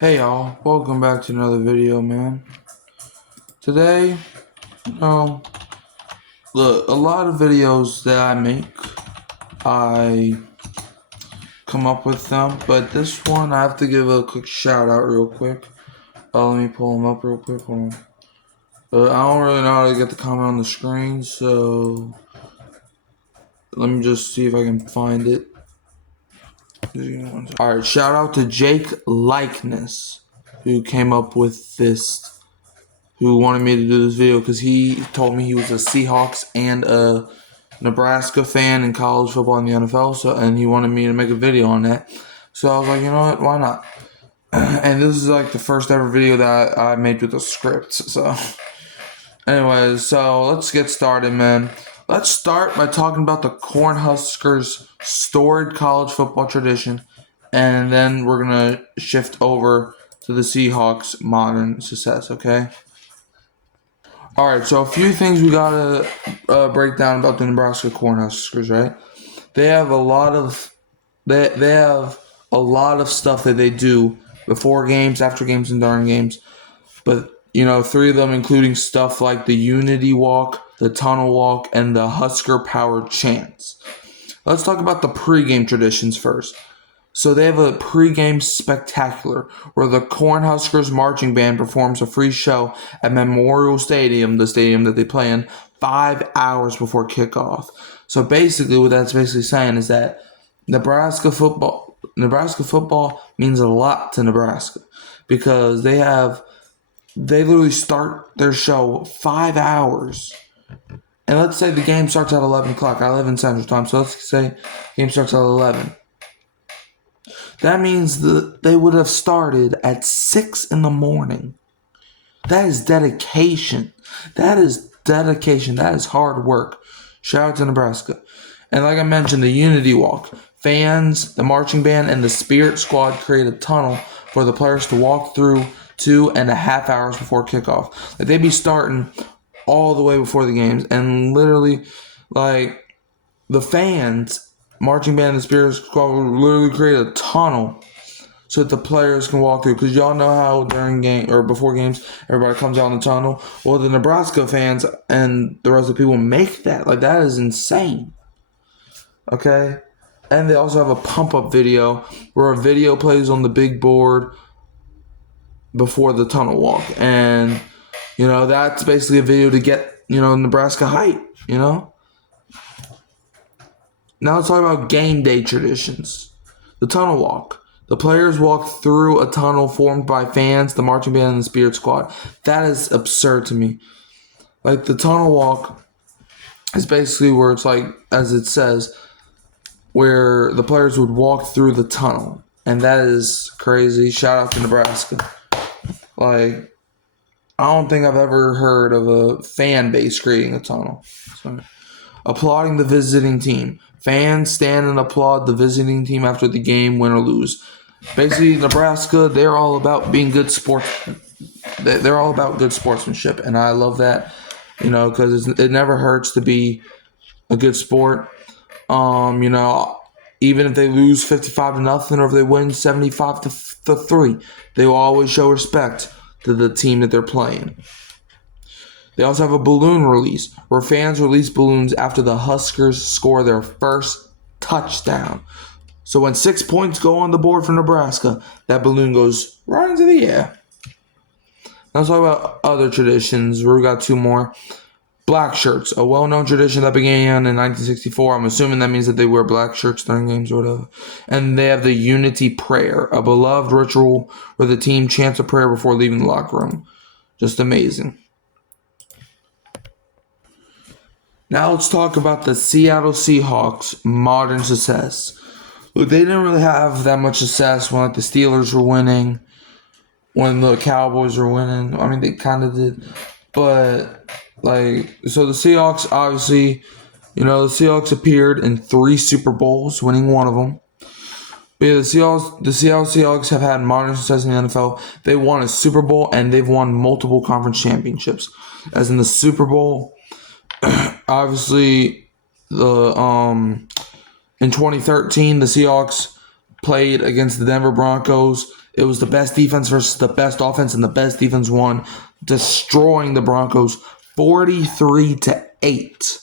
Hey y'all, welcome back to another video, man. Today, look, a lot of videos that I make, I come up with them, but this one I have to give a quick shout out real quick. Let me pull them up real quick. Hold on. I don't really know how to get the comment on the screen, so let me just see if I can find it. Alright, shout out to Jake Likeness, who came up with this, who wanted me to do this video because he told me he was a Seahawks and a Nebraska fan in college football in the NFL, and he wanted me to make a video on that. So I was like, you know what, why not? And this is like the first ever video that I made with a script. So anyways, so let's get started, man. Let's start by talking about the Cornhuskers' storied college football tradition, and then we're going to shift over to the Seahawks' modern success, okay? Alright, so a few things we got to break down about the Nebraska Cornhuskers, right? They have a lot of stuff that they do before games, after games, and during games. But three of them, including stuff like the Unity Walk, the Tunnel Walk, and the Husker Power Chants. Let's talk about the pregame traditions first. So they have a pregame spectacular where the Cornhuskers marching band performs a free show at Memorial Stadium, the stadium that they play in, 5 hours before kickoff. So basically what that's basically saying is that Nebraska football means a lot to Nebraska because they literally start their show 5 hours. And let's say the game starts at 11 o'clock. I live in Central Time, so let's say the game starts at 11. That means that they would have started at 6 in the morning. That is dedication. That is hard work. Shout out to Nebraska. And like I mentioned, the Unity Walk. Fans, the marching band, and the Spirit Squad create a tunnel for the players to walk through 2.5 hours before kickoff. Like they'd be starting all the way before the games, and literally, like, the fans, marching band, and the Spirit Squad would literally create a tunnel so that the players can walk through. Because y'all know how during game or before games, everybody comes out in the tunnel. Well, the Nebraska fans and the rest of the people make that. Like, that is insane. Okay? And they also have a pump-up video where a video plays on the big board before the tunnel walk. And, that's basically a video to get, Nebraska hype, Now let's talk about game day traditions. The tunnel walk. The players walk through a tunnel formed by fans, the marching band, and the Spirit Squad. That is absurd to me. Like, the tunnel walk is basically where it's like, as it says, where the players would walk through the tunnel. And that is crazy. Shout out to Nebraska. Like, I don't think I've ever heard of a fan base creating a tunnel. So, applauding the visiting team. Fans stand and applaud the visiting team after the game, win or lose. Basically, Nebraska, they're all about being good sports. They're all about good sportsmanship, and I love that, because it never hurts to be a good sport. Even if they lose 55-0 or if they win 75-3, they will always show respect to the team that they're playing. They also have a balloon release where fans release balloons after the Huskers score their first touchdown. So when 6 points go on the board for Nebraska, that balloon goes right into the air. Now let's talk about other traditions. We got two more. Black shirts, a well-known tradition that began in 1964. I'm assuming that means that they wear black shirts during games or whatever. And they have the Unity Prayer, a beloved ritual where the team chants a prayer before leaving the locker room. Just amazing. Now let's talk about the Seattle Seahawks' modern success. Look, they didn't really have that much success when the Steelers were winning, when the Cowboys were winning. I mean, they kind of did. But, so the Seahawks, obviously, the Seahawks appeared in 3 Super Bowls, winning one of them. But yeah, the Seattle Seahawks have had modern success in the NFL. They won a Super Bowl, and they've won multiple conference championships. As in the Super Bowl, obviously, in 2013, the Seahawks played against the Denver Broncos. It was the best defense versus the best offense, and the best defense won, destroying the Broncos 43-8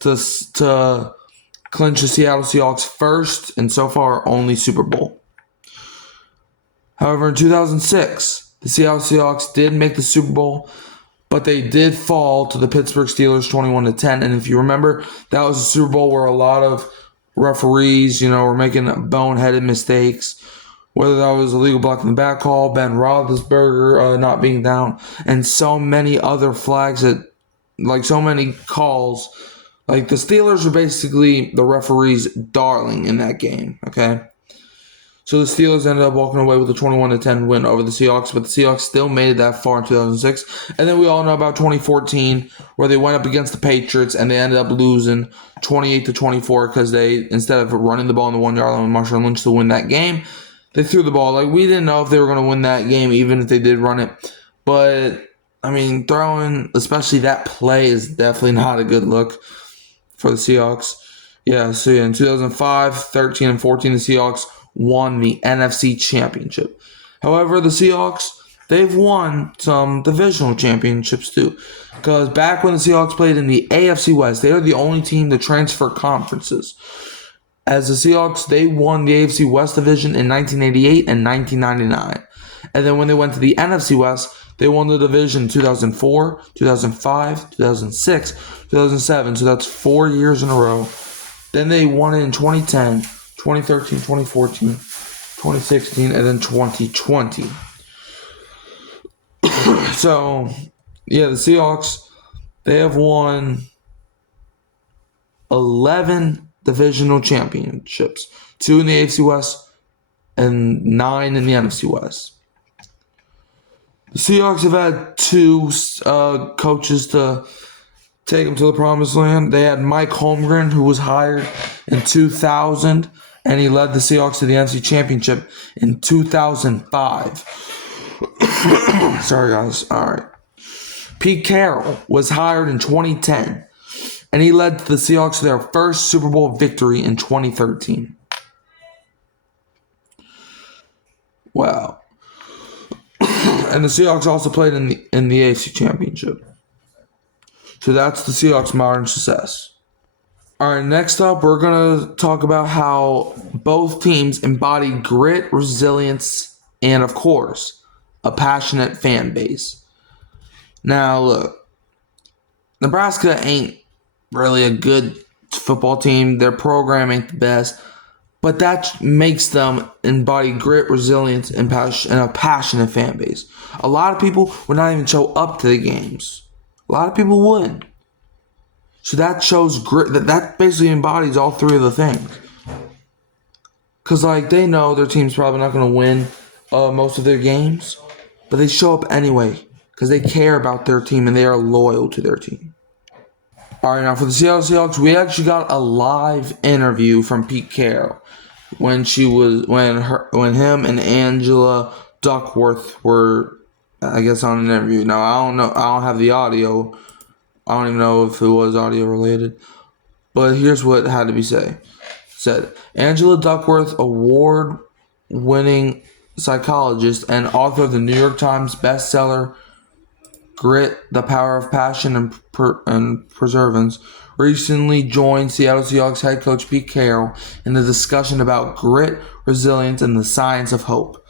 to clinch the Seattle Seahawks' first and so far only Super Bowl. However, in 2006, the Seattle Seahawks did make the Super Bowl, but they did fall to the Pittsburgh Steelers 21-10. And if you remember, that was a Super Bowl where a lot of referees, were making boneheaded mistakes. Whether that was illegal blocking the back call, Ben Roethlisberger not being down, and so many other flags so many calls. Like, the Steelers were basically the referee's darling in that game, okay? So the Steelers ended up walking away with a 21-10 win over the Seahawks, but the Seahawks still made it that far in 2006. And then we all know about 2014, where they went up against the Patriots, and they ended up losing 28-24 because they, instead of running the ball on the 1 yard line with Marshawn Lynch to win that game, they threw the ball. Like, we didn't know if they were going to win that game, even if they did run it. But, throwing, especially that play, is definitely not a good look for the Seahawks. In 2005, 13, and 14, the Seahawks won the NFC Championship. However, the Seahawks, they've won some divisional championships too. Because back when the Seahawks played in the AFC West, they were the only team to transfer conferences. As the Seahawks, they won the AFC West division in 1988 and 1999. And then when they went to the NFC West, they won the division in 2004, 2005, 2006, 2007. So that's 4 years in a row. Then they won it in 2010, 2013, 2014, 2016, and then 2020. So, the Seahawks, they have won 11 divisional championships, 2 in the AFC West and 9 in the NFC West. The Seahawks have had 2 coaches to take them to the promised land. They had Mike Holmgren, who was hired in 2000, and he led the Seahawks to the NFC Championship in 2005. Sorry, guys. All right. Pete Carroll was hired in 2010, and he led the Seahawks to their first Super Bowl victory in 2013. Wow. And the Seahawks also played in the AFC Championship. So that's the Seahawks' modern success. All right, next up, we're going to talk about how both teams embody grit, resilience, and, of course, a passionate fan base. Now, look, Nebraska ain't really a good football team. Their program ain't the best. But that makes them embody grit, resilience, and a passionate fan base. A lot of people would not even show up to the games. A lot of people wouldn't. So that shows grit. That basically embodies all 3 of the things. Because, they know their team's probably not going to win most of their games. But they show up anyway. Because they care about their team and they are loyal to their team. Alright, now for the Seattle Seahawks, we actually got a live interview from Pete Carroll when him and Angela Duckworth were, I guess, on an interview. Now I don't have the audio. I don't even know if it was audio related. But here's what had to be said. Angela Duckworth, award-winning psychologist and author of the New York Times bestseller Grit, The Power of Passion and Perseverance, recently joined Seattle Seahawks head coach Pete Carroll in a discussion about grit, resilience, and the science of hope.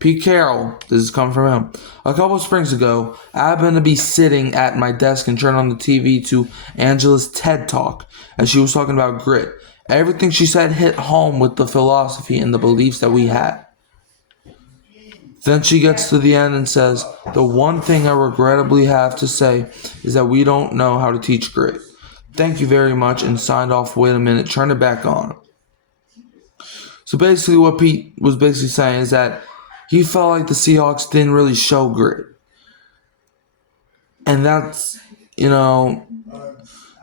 Pete Carroll, this is coming from him, a couple of springs ago, I happened to be sitting at my desk and turned on the TV to Angela's TED Talk as she was talking about grit. Everything she said hit home with the philosophy and the beliefs that we had. Then she gets to the end and says, the one thing I regrettably have to say is that we don't know how to teach grit. Thank you very much, and signed off. Wait a minute, turn it back on. So basically what Pete was basically saying is that he felt like the Seahawks didn't really show grit. And that's, and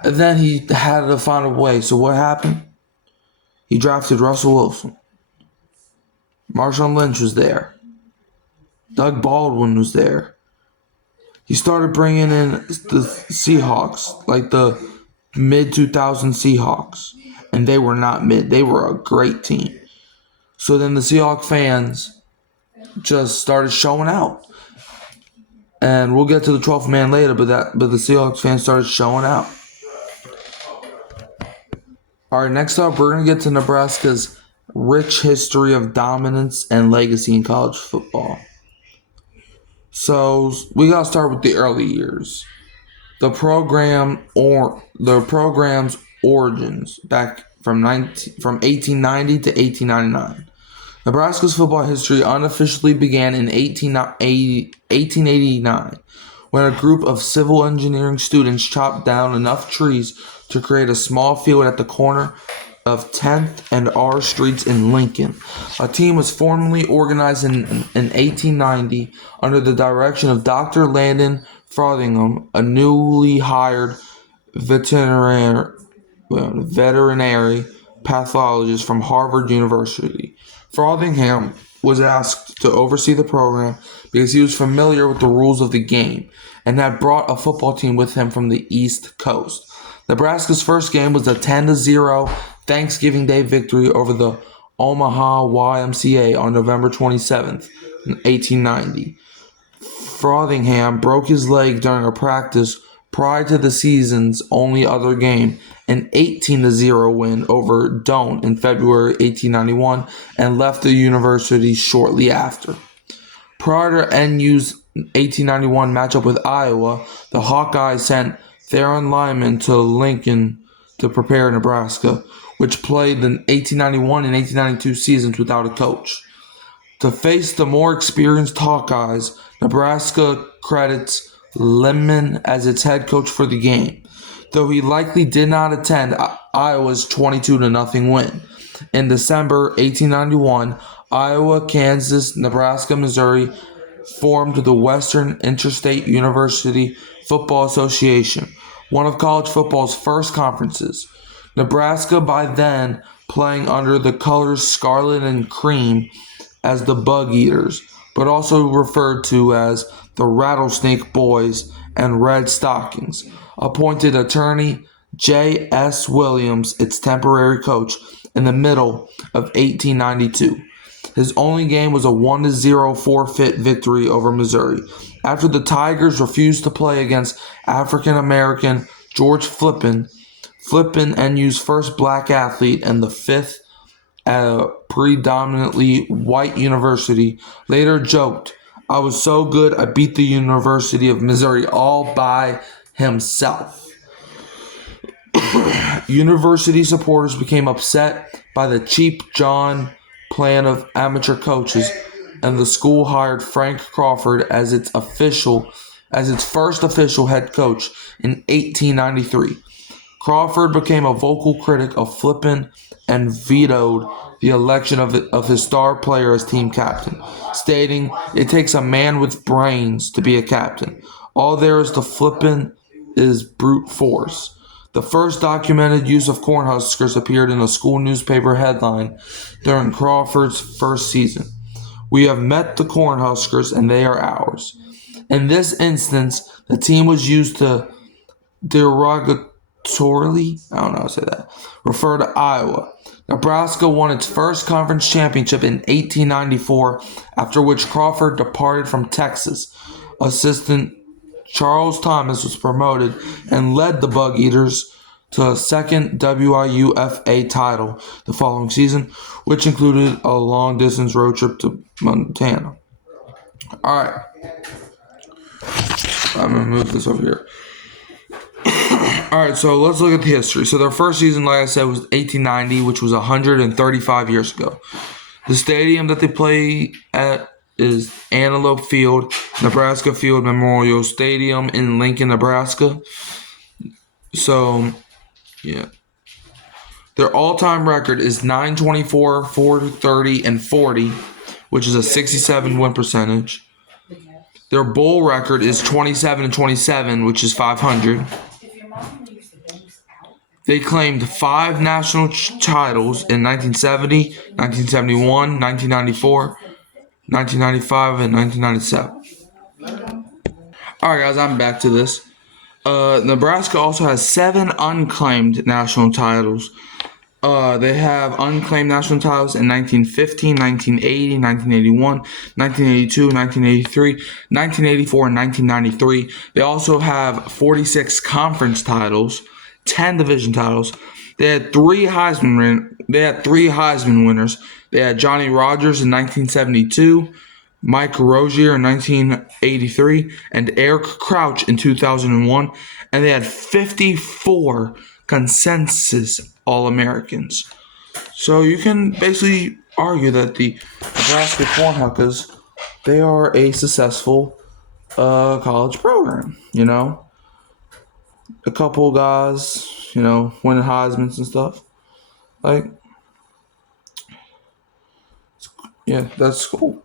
then he had to find a way. So what happened? He drafted Russell Wilson. Marshawn Lynch was there. Doug Baldwin was there. He started bringing in the Seahawks, like the mid-2000 Seahawks. And they were not mid. They were a great team. So then the Seahawks fans just started showing out. And we'll get to the 12th man later, but the Seahawks fans started showing out. All right, next up, we're going to get to Nebraska's rich history of dominance and legacy in college football. So we got to start with the early years. The program's origins back from 1890 to 1899. Nebraska's football history unofficially began in 1889 when a group of civil engineering students chopped down enough trees to create a small field at the corner of 10th and R Streets in Lincoln. A team was formally organized in 1890 under the direction of Dr. Landon Frothingham, a newly hired veterinary pathologist from Harvard University. Frothingham was asked to oversee the program because he was familiar with the rules of the game and had brought a football team with him from the East Coast. Nebraska's first game was a 10-0 Thanksgiving Day victory over the Omaha YMCA on November 27th, 1890. Frothingham broke his leg during a practice prior to the season's only other game, an 18-0 win over Doane in February 1891, and left the university shortly after. Prior to NU's 1891 matchup with Iowa, the Hawkeyes sent Theron Lyman to Lincoln to prepare Nebraska, which played the 1891 and 1892 seasons without a coach. To face the more experienced Hawkeyes, Nebraska credits Lyman as its head coach for the game, though he likely did not attend Iowa's 22-0 win. In December 1891, Iowa, Kansas, Nebraska, Missouri formed the Western Interstate University Football Association, one of college football's first conferences. Nebraska, by then playing under the colors scarlet and cream as the Bug Eaters, but also referred to as the Rattlesnake Boys and Red Stockings, appointed attorney J.S. Williams its temporary coach in the middle of 1892. His only game was a 1-0 forfeit victory over Missouri, after the Tigers refused to play against African-American George Flippin, NU's first black athlete and the fifth at a predominantly white university, later joked, "I was so good I beat the University of Missouri all by himself." University supporters became upset by the cheap John plan of amateur coaches, and the school hired Frank Crawford as its first official head coach in 1893. Crawford became a vocal critic of Flippin and vetoed the election of his star player as team captain, stating, "It takes a man with brains to be a captain. All there is to Flippin is brute force." The first documented use of Cornhuskers appeared in a school newspaper headline during Crawford's first season. "We have met the Cornhuskers and they are ours." In this instance, the team was used to derogatorily, refer to Iowa. Nebraska won its first conference championship in 1894, after which Crawford departed from Texas. Assistant Charles Thomas was promoted and led the Bug Eaters to a second WIUFA title the following season, which included a long-distance road trip to Montana. All right. I'm going to move this over here. All right, so let's look at the history. So their first season, like I said, was 1890, which was 135 years ago. The stadium that they play at is Antelope Field, Nebraska Field Memorial Stadium in Lincoln, Nebraska. So, yeah. Their all-time record is 924, 430, and 40, which is a 67 win percentage. Their bowl record is 27-27, which is 500. They claimed 5 national titles in 1970, 1971, 1994, 1995, and 1997. Alright guys, I'm back to this. Nebraska also has 7 unclaimed national titles. They have unclaimed national titles in 1915, 1980, 1981, 1982, 1983, 1984, and 1993. They also have 46 conference titles, 10 division titles. They had three Heisman winners. They had Johnny Rodgers in 1972, Mike Rozier in 1983, and Eric Crouch in 2001. And they had 54 consensus All-Americans. So you can basically argue that the Nebraska Cornhuskers, they are a successful college program. A couple guys, winning Heisman's and stuff. Like, yeah, that's cool.